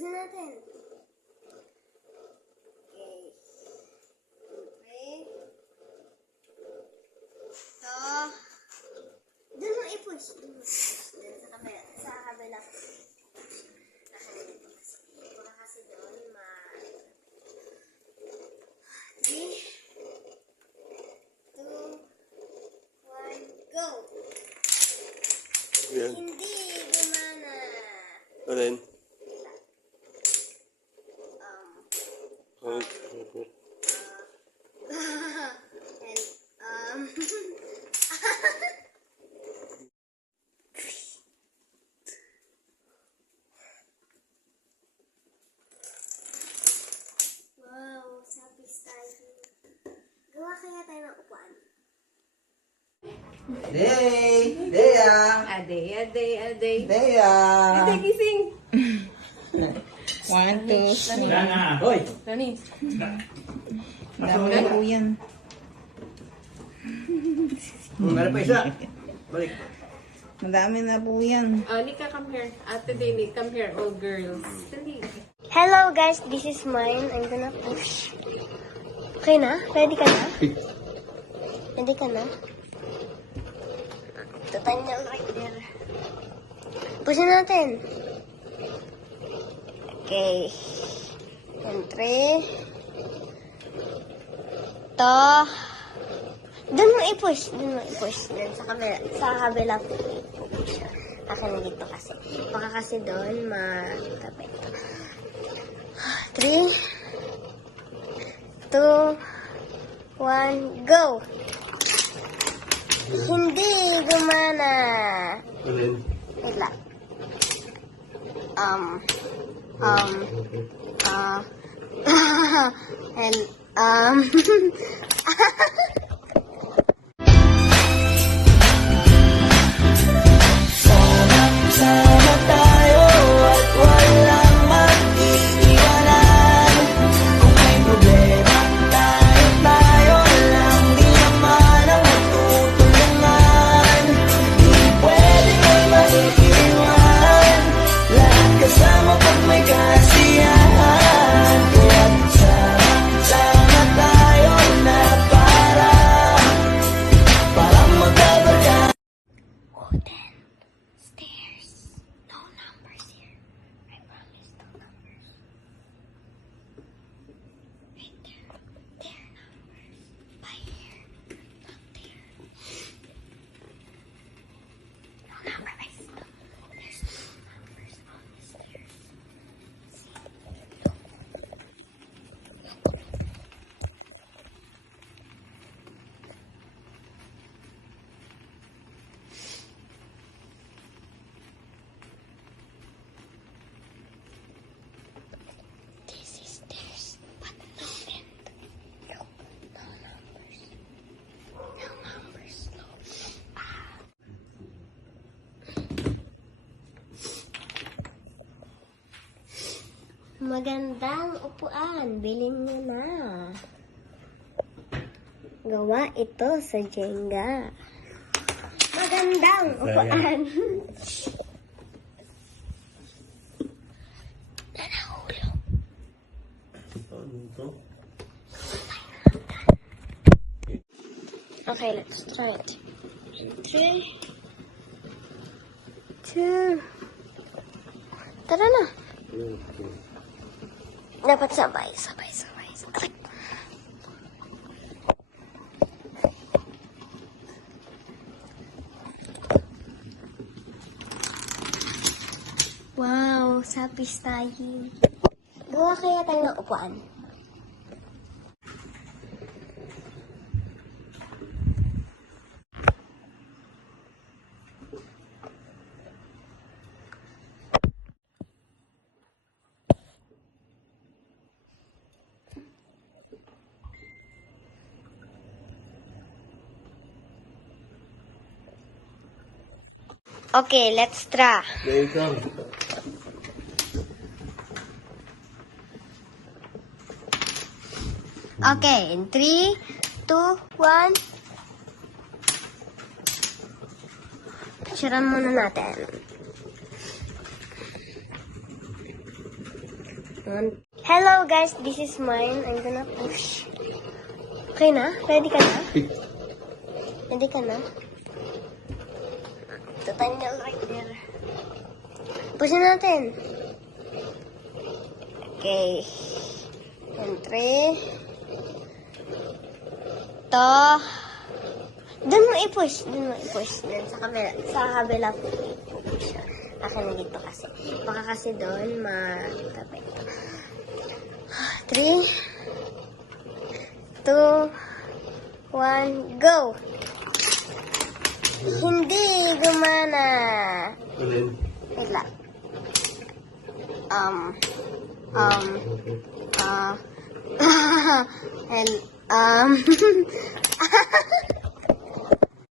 Buksan natin. Okay. So, doon mo i-push. Doon sa kabila. Sa kabila. Baka kasi doon 3, 2, 1, go! Yan. Hindi gumana. Alin? And, wow, sapis tayo. Gawa kaya tayo ng upuan. Day! Dea! Aday. Dea! Aday, gising. 1, 2. Wala na! Hoy! Nani? Dami na po yan. Meron pa isa. Balik. Madami na po yan. Oh, Nika, come here. Ate Dini, come here, all girls. Dali. Hello guys, this is mine. I'm gonna push. Okay na? Ready ka na? Ready ka na? Tutanya right there. Pushin natin. Okay. And 3. Doon mo i-push. Doon mo i-push. Doon sa kabila. Sa kabila po i-push. Akin dito kasi. Baka kasi doon makapit. 3, 2, 1, go! Hindi gumana. Alin? Wait lang. And, Sama tayo at walang mag-iiwanan. Kung may problema, tayo lang. Di naman ang magtutulungan. Di pwedeng ay mag-iwan. Lahat kasama pag may kasiyahan. Kaya sama tayo na para magkabarkada. wooden stairs. No numbers here. I promise, no numbers. Right there. There numbers. By here. Not there. No number. I see them. There's no numbers on the stairs. See? Look. This is stairs, but no end. Look, no numbers. No numbers, no. Magandang upuan. Bilhin niyo na. Gawa ito sa Jenga. Magandang upuan. Nanahulog. Ano ito? Okay, let's try it. 3, 2. Tara na. Dapat sabay. Click. Wow, sapis tayo. Gawa kaya tayo ng upuan. Okay, let's try. There you go. Okay, in 3, 2, 1. Picturean muna natin. Hello guys, this is mine. I'm gonna push. Okay na? Ready ka na? Ready ka na? Tatanggal right there. Pushin natin. Okay. And 3. To. Doon mo i-push. Doon mo i-push. Doon sa kabila. Sa kabila po i-push. Akin na dito kasi. Baka kasi doon magkapit. 3, 2, 1, go! Hindi gumana. Alin? Wait lang. And,